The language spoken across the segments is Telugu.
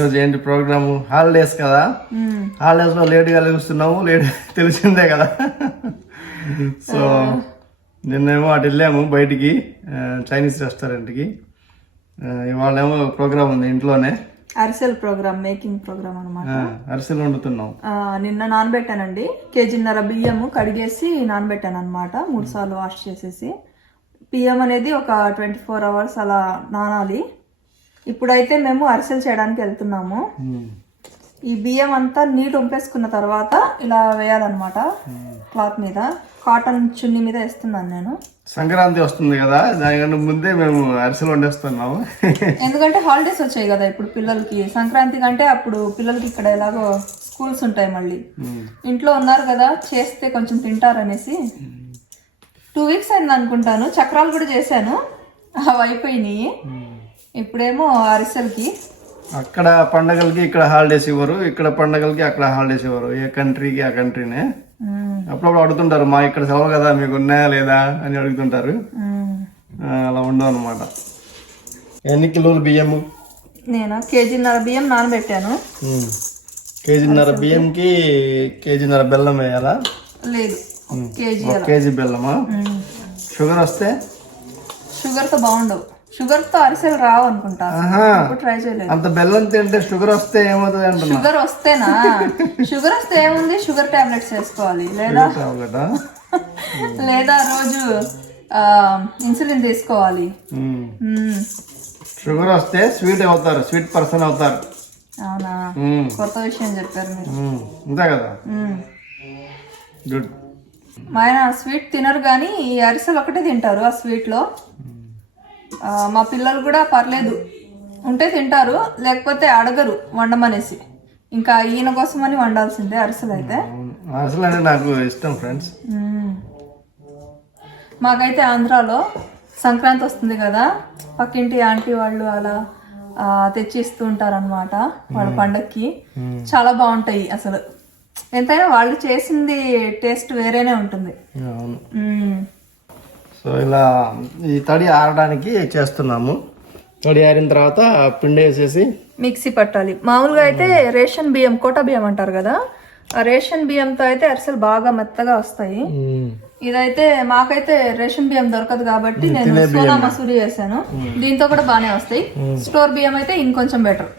ఈరోజు ఏంటి ప్రోగ్రాము? హాలిడేస్ కదా. హాలిడేస్లో లేట్గా లేస్తున్నాము లేట్ తెలిసిందే కదా? సో నిన్నేమో అటు వెళ్ళాము బయటికి చైనీస్ రెస్టారెంట్కి ఇవాళ ఏమో ప్రోగ్రామ్ ఉంది ఇంట్లోనే. అరిసెల్ ప్రోగ్రామ్ మేకింగ్ ప్రోగ్రామ్ అనమాట అరిసెలు వండుతున్నాం నిన్న నానబెట్టానండి. కేజీన్నర బియ్యము కడిగేసి నానబెట్టాను అనమాట మూడు సార్లు వాష్ చేసేసి. బియ్యం అనేది ఒక ట్వంటీ ఫోర్ అవర్స్ అలా నానాలి. ఇప్పుడైతే మేము అరిసెలు చేయడానికి వెళ్తున్నాము. ఈ బియ్యం అంతా నీట్ వంపేసుకున్న తర్వాత ఇలా వేయాలన్నమాట క్లాత్ మీద. కాటన్ చున్నీ మీద వేస్తున్నాను నేను. సంక్రాంతి వస్తుంది కదా దానికంటే ముందే మేము అరిసెలు వండేస్తున్నాము. ఎందుకంటే హాలిడేస్ వచ్చాయి కదా ఇప్పుడు పిల్లలకి. సంక్రాంతి కంటే అప్పుడు పిల్లలకి ఇక్కడ ఎలాగో స్కూల్స్ ఉంటాయి మళ్ళీ. ఇంట్లో ఉన్నారు కదా చేస్తే కొంచెం తింటారనేసి. టూ వీక్స్ అయింది అనుకుంటాను చక్రాలు కూడా చేశాను. అవి అయిపోయినాయి. ఇప్పుడేమో అరిసెలకి. అక్కడ పండగలకి ఇక్కడ హాలిడేస్ ఇవ్వరు ఇక్కడ పండగలకి అక్కడ హాలిడేస్ ఇవ్వరు. ఏ కంట్రీకి ఆ కంట్రీనే. అప్పుడప్పుడు అడుగుతుంటారు మా ఇక్కడ సెలవు కదా మీకు ఉన్నాయా లేదా? అని అడుగుతుంటారు. అలా ఉండవు అనమాట ఎన్ని కిలోలు బియ్యము? నేను? కేజీన్నర బియ్యం నానబెట్టాను. కేజీన్నర బియ్యంకి కేజీన్నర బెల్లం వేయాలా? లేదు. KG KG బెల్లమా. షుగర్ వస్తే? షుగర్తో బాగుండవు. షుగర్తో అరిసెలు రావు అనుకుంటా. ట్రై చేయలేదు. అంత బెల్లం తింటే షుగర్ వస్తే ఏమవుతుంది అంటున్నా. షుగర్ వస్తేనా? షుగర్ వస్తే ఏముంది? షుగర్ టాబ్లెట్స్ వేసుకోవాలి. లేదా? లేదా రోజు ఇన్సులిన్ తీసుకోవాలి. షుగర్ వస్తే స్వీట్ అవుతారు స్వీట్ పర్సన్ అవుతారు. అవునా. కొత్త విషయం చెప్పారు మీరు. అంతే కదా. గుడ్. మా ఆయన స్వీట్ తినరు కానీ ఈ అరిసెలు ఒకటే తింటారు ఆ స్వీట్లో. మా పిల్లలు కూడా పర్లేదు. ఉంటే తింటారు లేకపోతే అడగరు వండమనేసి. ఇంకా ఈయన కోసమని వండాల్సిందే అరిసెలు అయితే అంటే నాకు ఇష్టం ఫ్రెండ్స్. మాకైతే ఆంధ్రాలో సంక్రాంతి వస్తుంది కదా పక్కింటి ఆంటీ వాళ్ళు అలా తెచ్చి ఇస్తూ ఉంటారనమాట వాళ్ళ పండక్కి. చాలా బాగుంటాయి అసలు. ఎంతైనా వాళ్ళు చేసింది టేస్ట్ వేరేనే ఉంటుంది. సో ఇలా ఈ తడి ఆరడానికి చేస్తున్నాము. తడి ఆరిన తర్వాత పిండి వేసేసి మిక్సీ పట్టాలి. మామూలుగా అయితే రేషన్ బియ్యం కోట బియ్యం అంటారు కదా? ఆ రేషన్ బియ్యంతో అయితే అరిసెలు బాగా మెత్తగా వస్తాయి. ఇదైతే మాకైతే రేషన్ బియ్యం దొరకదు కాబట్టి నేను సోనా మసూరి వేసాను. దీంతో కూడా బాగానే వస్తాయి. స్టోర్ బియ్యం అయితే ఇంకొంచెం బెటర్.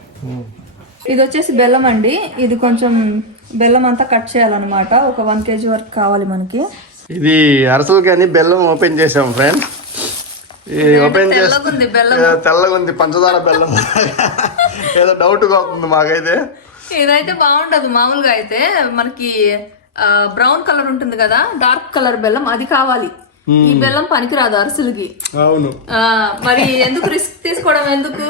ఇది వచ్చేసి బెల్లం అండి. ఇది కొంచెం బెల్లం అంతా కట్ చేయాలన్నమాట. ఒక వన్ కేజీ వరకు కావాలి మనకి. ఇది అరసలు కానీ బెల్లం ఓపెన్ చేసాం ఫ్రెండ్ ఇది ఓపెన్ చేసి తెల్లగా ఉంది పంచదార బెల్లం. ఏదో డౌట్గా అవుతుంది మాకైతే. ఇదైతే బాగుండదు మామూలుగా అయితే మనకి బ్రౌన్ కలర్ ఉంటుంది కదా డార్క్ కలర్ బెల్లం అది కావాలి. ఈ బెల్లం పనికిరాదు అరిసెలకి. అవును. మరి ఎందుకు రిస్క్ తీసుకోవడం ఎందుకు?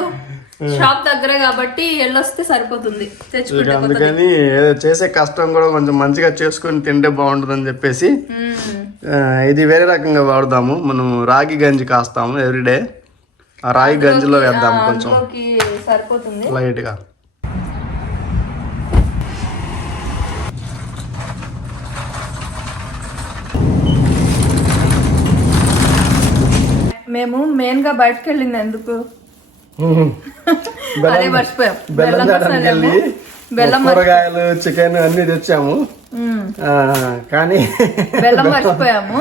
షాప్ దగ్గరే కాబట్టి ఎల్లొస్తే సరిపోతుంది. తెచ్చుకుంటే అందుకని ఏదో చేసే కష్టం కూడా కొంచెం మంచిగా చేసుకొని తింటే బాగుంటుందని చెప్పేసి మ్మ్. ఆ, ఇది వేరే రకంగా వాడదాము. మనం రాగి గంజి కాస్తాము ఎవ్రీడే ఆ రాగి గంజిలో వేద్దాం కొంచెం. సరిపోతుంది. లైట్గా మేము మెయిన్గా బయటకు వెళ్ళింది ఎందుకు? అదే మర్చిపోయాం. బెల్లం బెల్లం. వెళ్ళి కూరగాయలు చికెన్ అన్ని తెచ్చాము. కానీ బెల్లం మర్చిపోయాము.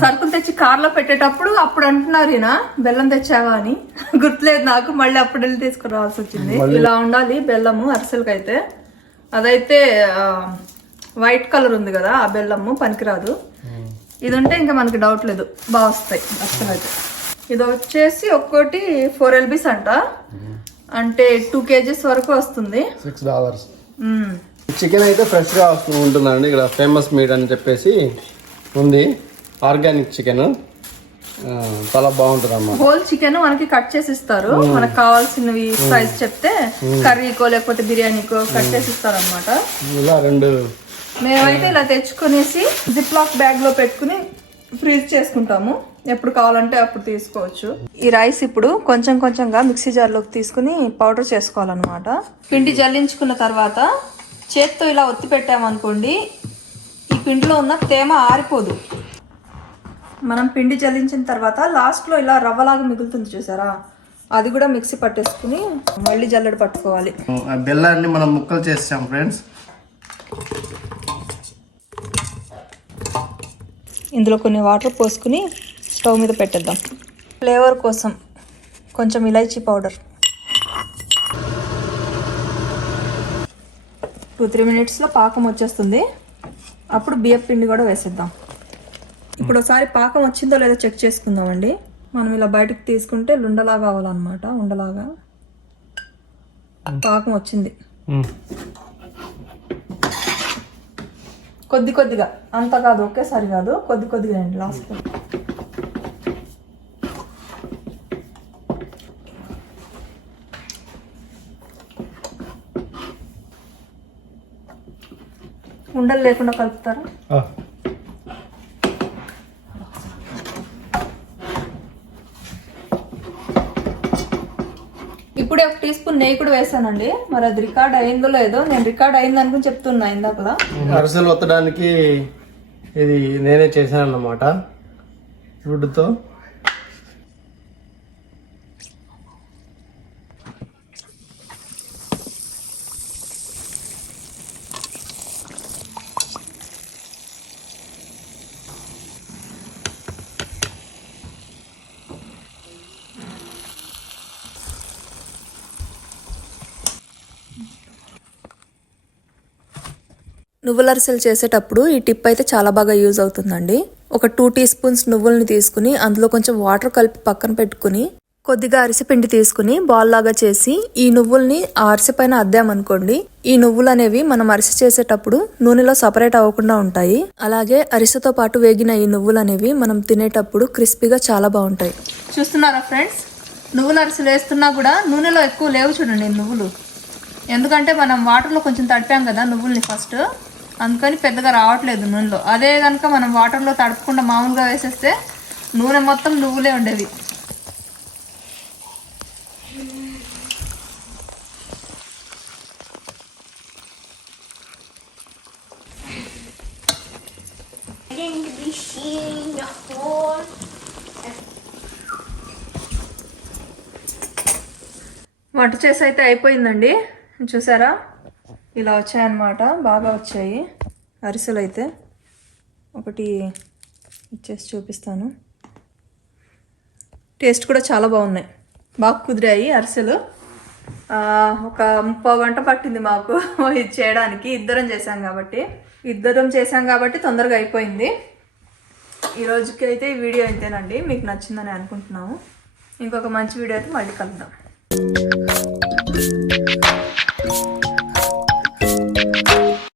సరుకులు తెచ్చి కార్లో పెట్టేటప్పుడు అప్పుడు అంటున్నారు ఈయన బెల్లం తెచ్చావా అని. గుర్తులేదు నాకు మళ్ళీ అప్పుడు వెళ్ళి తీసుకుని రావాల్సి వచ్చింది. ఇలా ఉండాలి బెల్లము అరిసెలకి అయితే అదైతే వైట్ కలర్ ఉంది కదా ఆ బెల్లము పనికిరాదు. ఇది ఉంటే ఇంకా మనకి డౌట్ లేదు. బాగా వస్తాయి అసలు అయితే ఇది వచ్చేసి ఒక్కోటి ఫోర్ ఎల్బీస్ అంట. అంటే టూ కేజీస్ వరకు వస్తుంది. Six dollars. చికెన్ అయితే ఫ్రెష్గా వస్తూ ఉంటుందండి. ఇక్కడ ఫేమస్ మీట్ అని చెప్పేసి ఉంది. ఆర్గానిక్ చికెన్ చాలా బాగుంటుంది అమ్మా హోల్ చికెన్ మనకి కట్ చేసి ఇస్తారు. మనకు కావాల్సినవి సైజ్ చెప్తే కర్రీకో లేకపోతే బిర్యానీకో కట్ చేసి ఇస్తారు అనమాట ఇలా రెండు మేమైతే ఇలా తెచ్చుకునేసి జిప్ లాక్ బ్యాగ్లో పెట్టుకుని ఫ్రీజ్ చేసుకుంటాము. ఎప్పుడు కావాలంటే అప్పుడు తీసుకోవచ్చు. ఈ రైస్ ఇప్పుడు కొంచెం కొంచెంగా మిక్సీ జార్లోకి తీసుకుని పౌడర్ చేసుకోవాలన్నమాట. పిండి జల్లించుకున్న తర్వాత చేత్తో ఇలా ఒత్తి పెట్టామనుకోండి ఈ పిండిలో ఉన్న తేమ ఆరిపోదు. మనం పిండి జల్లించిన తర్వాత లాస్ట్లో ఇలా రవ్వలాగా మిగులుతుంది చూసారా? అది కూడా మిక్సీ పట్టేసుకుని మళ్ళీ జల్లెడ పట్టుకోవాలి. బెల్లాన్ని మనం ముక్కలు చేసాం ఫ్రెండ్స్. ఇందులో కొన్ని వాటర్ పోసుకుని స్టవ్ మీద పెట్టేద్దాం. ఫ్లేవర్ కోసం కొంచెం ఇలైచీ పౌడర్. టూ త్రీ మినిట్స్లో పాకం వచ్చేస్తుంది. అప్పుడు బియ్యం పిండి కూడా వేసేద్దాం. ఇప్పుడు ఒకసారి పాకం వచ్చిందో లేదో చెక్ చేసుకుందామండి. మనం ఇలా బయటకు తీసుకుంటే లుండలాగా అవ్వాలన్నమాట ఉండలాగా. పాకం వచ్చింది. కొద్ది కొద్దిగా అంత కాదు ఒకేసారి కాదు కొద్ది కొద్దిగా అండి లాస్ట్లో ఉండలు లేకుండా కలుపుతారా? ఇప్పుడే ఒక టీ స్పూన్ నెయ్యి కూడా వేసానండి. మరి అది రికార్డ్ అయిందో లేదో నేను రికార్డ్ అయింది అనుకుని చెప్తున్నా ఇందాకలా అరిసెలు ఒత్తడానికి ఇది నేనే చేశాను అన్నమాట వుడ్తో నువ్వుల అరిసెలు చేసేటప్పుడు ఈ టిప్ అయితే చాలా బాగా యూజ్ అవుతుందండి. ఒక టూ టీ స్పూన్స్ నువ్వుల్ని తీసుకుని అందులో కొంచెం వాటర్ కలిపి పక్కన పెట్టుకుని కొద్దిగా అరిసె పిండి తీసుకుని బాల్ లాగా చేసి ఈ నువ్వుల్ని ఆ అరిసె పైన అద్దామనుకోండి. ఈ నువ్వులు అనేవి మనం అరిసె చేసేటప్పుడు నూనెలో సపరేట్ అవ్వకుండా ఉంటాయి. అలాగే అరిసెతో పాటు వేగిన ఈ నువ్వులు అనేవి మనం తినేటప్పుడు క్రిస్పీగా చాలా బాగుంటాయి. చూస్తున్నారా ఫ్రెండ్స్? నువ్వుల అరిసెలు వేస్తున్నా కూడా నూనెలో ఎక్కువ లేవు చూడండి నువ్వులు. ఎందుకంటే మనం వాటర్లో కొంచెం తడిపాం కదా నువ్వుల్ని ఫస్ట్. అందుకని పెద్దగా రావట్లేదు నూనెలో. అదే కనుక మనం వాటర్లో తడపకుండా మామూలుగా వేసేస్తే నూనె మొత్తం నువ్వులే ఉండేవి. వంట చేసి అయితే అయిపోయిందండి. చూసారా? ఇలా వచ్చాయన్నమాట. బాగా వచ్చాయి. అరిసెలు అయితే ఒకటి ఇచ్చేసి చూపిస్తాను. టేస్ట్ కూడా చాలా బాగున్నాయి. బాగా కుదిరాయి అరిసెలు. ఒక ముప్పై గంట పట్టింది మాకు ఇది చేయడానికి. ఇద్దరం చేసాం కాబట్టి. ఇద్దరం చేసాం కాబట్టి తొందరగా అయిపోయింది. ఈ రోజుకి అయితే ఈ వీడియో ఇంతేనండి. మీకు నచ్చిందని అనుకుంటున్నాము. ఇంకొక మంచి వీడియో అయితే మళ్ళీ కలుద్దాం.